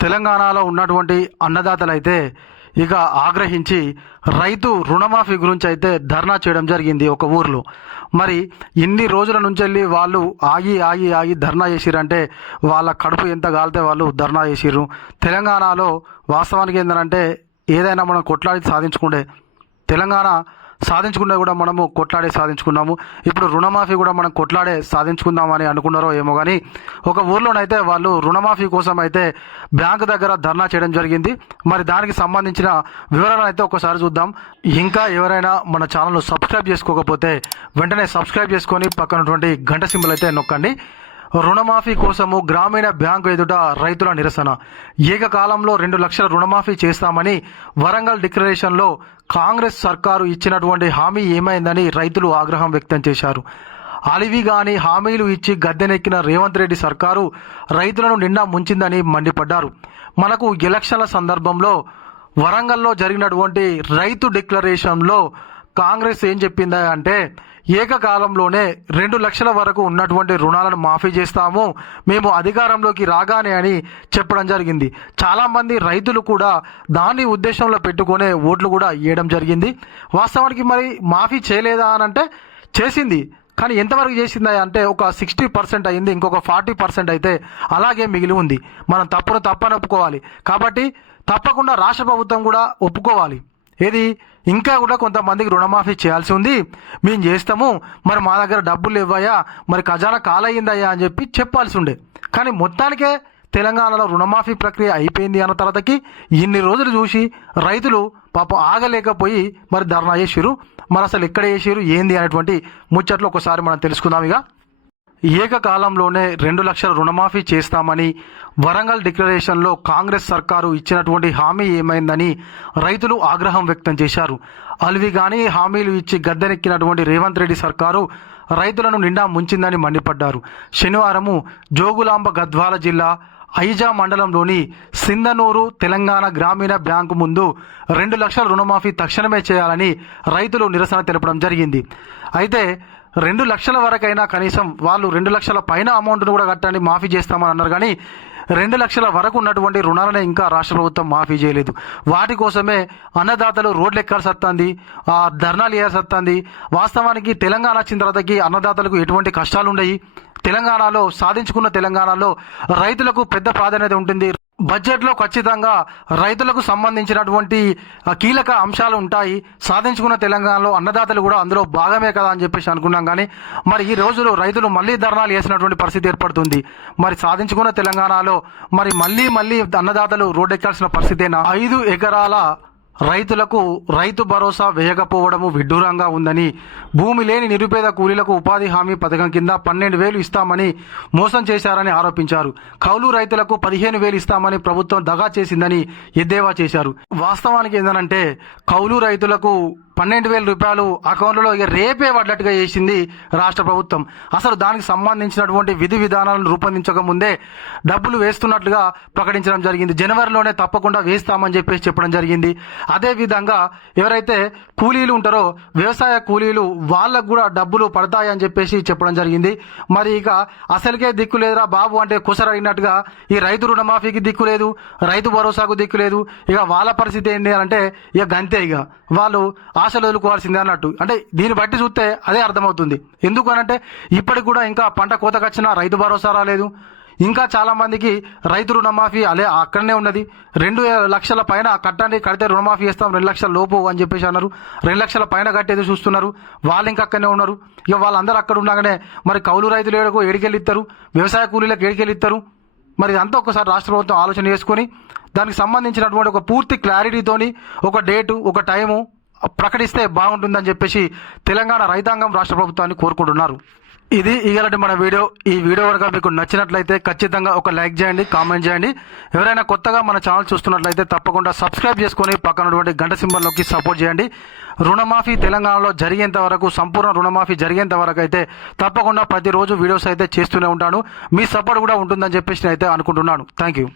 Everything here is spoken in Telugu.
తెలంగాణలో ఉన్నటువంటి అన్నదాతలు అయితే ఇక ఆగ్రహించి రైతు రుణమాఫీ గురించి అయితే ధర్నా చేయడం జరిగింది ఒక ఊర్లో. మరి ఇన్ని రోజుల నుంచి వెళ్ళి వాళ్ళు ఆగి ఆగి ఆగి ధర్నా చేసిరంటే వాళ్ళ కడుపు ఎంత కాలితే వాళ్ళు ధర్నా చేసిర్రు. తెలంగాణలో వాస్తవానికి ఏంటంటే ఏదైనా మనం కొట్లాడి సాధించుకుంటే తెలంగాణ సాధించుకునే కూడా మనము కొట్లాడే సాధించుకున్నాము. ఇప్పుడు రుణమాఫీ కూడా మనం కొట్లాడే సాధించుకుందామని అనుకున్నారో ఏమో కానీ ఒక ఊర్లోనైతే వాళ్ళు రుణమాఫీ కోసం అయితే బ్యాంకు దగ్గర ధర్నా చేయడం జరిగింది. మరి దానికి సంబంధించిన వివరాలను అయితే ఒకసారి చూద్దాం. ఇంకా ఎవరైనా మన ఛానల్ను సబ్స్క్రైబ్ చేసుకోకపోతే వెంటనే సబ్స్క్రైబ్ చేసుకొని పక్కనటువంటి గంట సింబల్ అయితే నొక్కండి. రుణమాఫీ కోసము గ్రామీణ బ్యాంకు ఎదుట రైతుల నిరసన. ఏకకాలంలో రెండు లక్షల రుణమాఫీ చేస్తామని వరంగల్ డిక్లరేషన్లో కాంగ్రెస్ సర్కారు ఇచ్చినటువంటి హామీ ఏమైందని రైతులు ఆగ్రహం వ్యక్తం చేశారు. అలివి గాని హామీలు ఇచ్చి గద్దెనెక్కిన రేవంత్ రెడ్డి సర్కారు రైతులను నిండా ముంచిందని మండిపడ్డారు. మనకు ఎలక్షన్ల సందర్భంలో వరంగల్లో జరిగినటువంటి రైతు డిక్లరేషన్లో కాంగ్రెస్ ఏం చెప్పిందా అంటే ఏకకాలంలోనే రెండు లక్షల వరకు ఉన్నటువంటి రుణాలను మాఫీ చేస్తాము మేము అధికారంలోకి రాగానే అని చెప్పడం జరిగింది. చాలామంది రైతులు కూడా దాన్ని ఉద్దేశంలో పెట్టుకునే ఓట్లు కూడా ఇవ్వడం జరిగింది. వాస్తవానికి మరి మాఫీ చేయలేదా అని అంటే చేసింది. కానీ ఎంతవరకు చేసిందా అంటే ఒక సిక్స్టీ పర్సెంట్ అయింది ఇంకొక ఫార్టీ పర్సెంట్ అయితే అలాగే మిగిలి ఉంది. మనం తప్పును తప్పని ఒప్పుకోవాలి కాబట్టి తప్పకుండా రాష్ట్ర ప్రభుత్వం కూడా ఒప్పుకోవాలి. ఏది? ఇంకా కూడా కొంతమందికి రుణమాఫీ చేయాల్సి ఉంది. మేము చేస్తాము. మరి మా దగ్గర డబ్బులు ఇవ్వయా మరి ఖజానా కాలయ్యిందయ్యా అని చెప్పి చెప్పాల్సి ఉండే. కానీ మొత్తానికే తెలంగాణలో రుణమాఫీ ప్రక్రియ అయిపోయింది అన్న తర్వాతకి ఇన్ని రోజులు చూసి రైతులు పాపం ఆగలేకపోయి మరి ధర్నా చేసిరు మరి అసలు ఎక్కడ చేసిరు ఏంది? అనేటువంటి ముచ్చట్లు ఒకసారి మనం తెలుసుకుందాం ఇక. ఏకకాలంలోనే రెండు లక్షల రుణమాఫీ చేస్తామని వరంగల్ డిక్లరేషన్లో కాంగ్రెస్ సర్కారు ఇచ్చినటువంటి హామీ ఏమైందని రైతులు ఆగ్రహం వ్యక్తం చేశారు. అలివి గాని హామీలు ఇచ్చి గద్దెనెక్కినటువంటి రేవంత్ రెడ్డి సర్కారు రైతులను నిండా ముంచిందని మండిపడ్డారు. శనివారము జోగులాంబ గద్వాల జిల్లా ఐజా మండలంలోని సిందనూరు తెలంగాణ గ్రామీణ బ్యాంకు ముందు రెండు లక్షల రుణమాఫీ తక్షణమే చేయాలని రైతులు నిరసన తెలపడం జరిగింది. అయితే రెండు లక్షల వరకైనా కనీసం వాళ్ళు రెండు లక్షల పైన అమౌంట్ను కూడా కట్టండి మాఫీ చేస్తామని అన్నారు. కానీ రెండు లక్షల వరకు ఉన్నటువంటి రుణాలనే ఇంకా రాష్ట్ర ప్రభుత్వం మాఫీ చేయలేదు. వాటి కోసమే అన్నదాతలు రోడ్లు ఎక్కాల్సి వస్తుంది ఆ ధర్నాలు వేయాల్సి వస్తుంది వాస్తవానికి తెలంగాణ వచ్చిన తర్వాతకి అన్నదాతలకు ఎటువంటి కష్టాలు ఉన్నాయి తెలంగాణలో సాధించుకున్న తెలంగాణలో రైతులకు పెద్ద ప్రాధాన్యత ఉంటుంది. బడ్జెట్లో ఖచ్చితంగా రైతులకు సంబంధించినటువంటి కీలక అంశాలు ఉంటాయి. సాధించుకున్న తెలంగాణలో అన్నదాతలు కూడా అందులో భాగమే కదా అని చెప్పేసి అనుకున్నాం కానీ మరి ఈ రోజులు రైతులు మళ్ళీ ధర్నాలు వేసినటువంటి పరిస్థితి ఏర్పడుతుంది. మరి సాధించుకున్న తెలంగాణలో మరి మళ్ళీ మళ్ళీ అన్నదాతలు రోడ్డెక్కాల్సిన పరిస్థితేనా? ఐదు ఎకరాల రైతులకు రైతు భరోసా వేయకపోవడము విడ్డూరంగా ఉందని భూమి లేని నిరుపేద కూలీలకు ఉపాధి హామీ పథకం కింద పన్నెండు వేలు ఇస్తామని మోసం చేశారని ఆరోపించారు. కౌలు రైతులకు పదిహేను వేలు ఇస్తామని ప్రభుత్వం దగా చేసిందని ఎద్దేవా చేశారు. వాస్తవానికి ఏంటంటే కౌలు రైతులకు పన్నెండు వేల రూపాయలు అకౌంట్లలో ఇక రేపే పడ్డట్టుగా చేసింది రాష్ట్ర ప్రభుత్వం. అసలు దానికి సంబంధించినటువంటి విధి విధానాలను రూపొందించక ముందే డబ్బులు వేస్తున్నట్లుగా ప్రకటించడం జరిగింది. జనవరిలోనే తప్పకుండా వేస్తామని చెప్పేసి చెప్పడం జరిగింది. అదేవిధంగా ఎవరైతే కూలీలు ఉంటారో వ్యవసాయ కూలీలు వాళ్ళకు కూడా డబ్బులు పడతాయని చెప్పేసి చెప్పడం జరిగింది. మరి ఇక అసలుకే దిక్కు లేదురా బాబు అంటే కుసరడినట్టుగా ఈ రైతు రుణమాఫీకి దిక్కు లేదు రైతు భరోసాకు దిక్కు లేదు. ఇక వాళ్ళ పరిస్థితి ఏంటి అని అంటే ఇక గంతే ఇక. వాళ్ళు ఆశలు వదులుకోవాల్సిందే అన్నట్టు. అంటే దీన్ని బట్టి చూస్తే అదే అర్థమవుతుంది. ఎందుకు అనంటే ఇప్పటికి కూడా ఇంకా పంట కోతకొచ్చినా రైతు భరోసా రాలేదు. ఇంకా చాలా మందికి రైతు రుణమాఫీ అలే అక్కడనే ఉన్నది. రెండు లక్షల పైన కట్టండి కడితే రుణమాఫీ చేస్తాం రెండు లక్షల లోపు అని చెప్పేసి అన్నారు. రెండు లక్షల పైన కట్టేది చూస్తున్నారు. వాళ్ళు ఇంకా అక్కడనే ఉన్నారు. ఇక వాళ్ళందరూ అక్కడ ఉండగానే మరి కౌలు రైతులు ఏడుకు ఏడికెళ్ళి ఇస్తారు వ్యవసాయ కూలీలకు ఏడికెళ్ళి ఇస్తారు మరి ఇదంతా ఒకసారి రాష్ట్ర ప్రభుత్వం ఆలోచన చేసుకొని దానికి సంబంధించినటువంటి ఒక పూర్తి క్లారిటీతోని ఒక డేటు ఒక టైము ప్రకటిస్తే బాగుంటుందని చెప్పేసి తెలంగాణ రైతాంగం రాష్ట్ర ప్రభుత్వాన్ని కోరుకుంటున్నారు. ఇది ఇగలటి మన వీడియో. ఈ వీడియో కనుక మీకు నచ్చినట్లయితే ఖచ్చితంగా ఒక లైక్ చేయండి కామెంట్ చేయండి. ఎవరైనా కొత్తగా మన ఛానల్ చూస్తున్నట్లయితే తప్పకుండా సబ్స్క్రైబ్ చేసుకొని పక్కనటువంటి గంట సింబల్లోకి సపోర్ట్ చేయండి. రుణమాఫీ తెలంగాణలో జరిగేంత వరకు సంపూర్ణ రుణమాఫీ జరిగేంత వరకు అయితే తప్పకుండా ప్రతిరోజు వీడియోస్ అయితే చేస్తూనే ఉంటాను. మీ సపోర్ట్ కూడా ఉంటుందని చెప్పేసి నేను అయితే అనుకుంటున్నాను. Thank you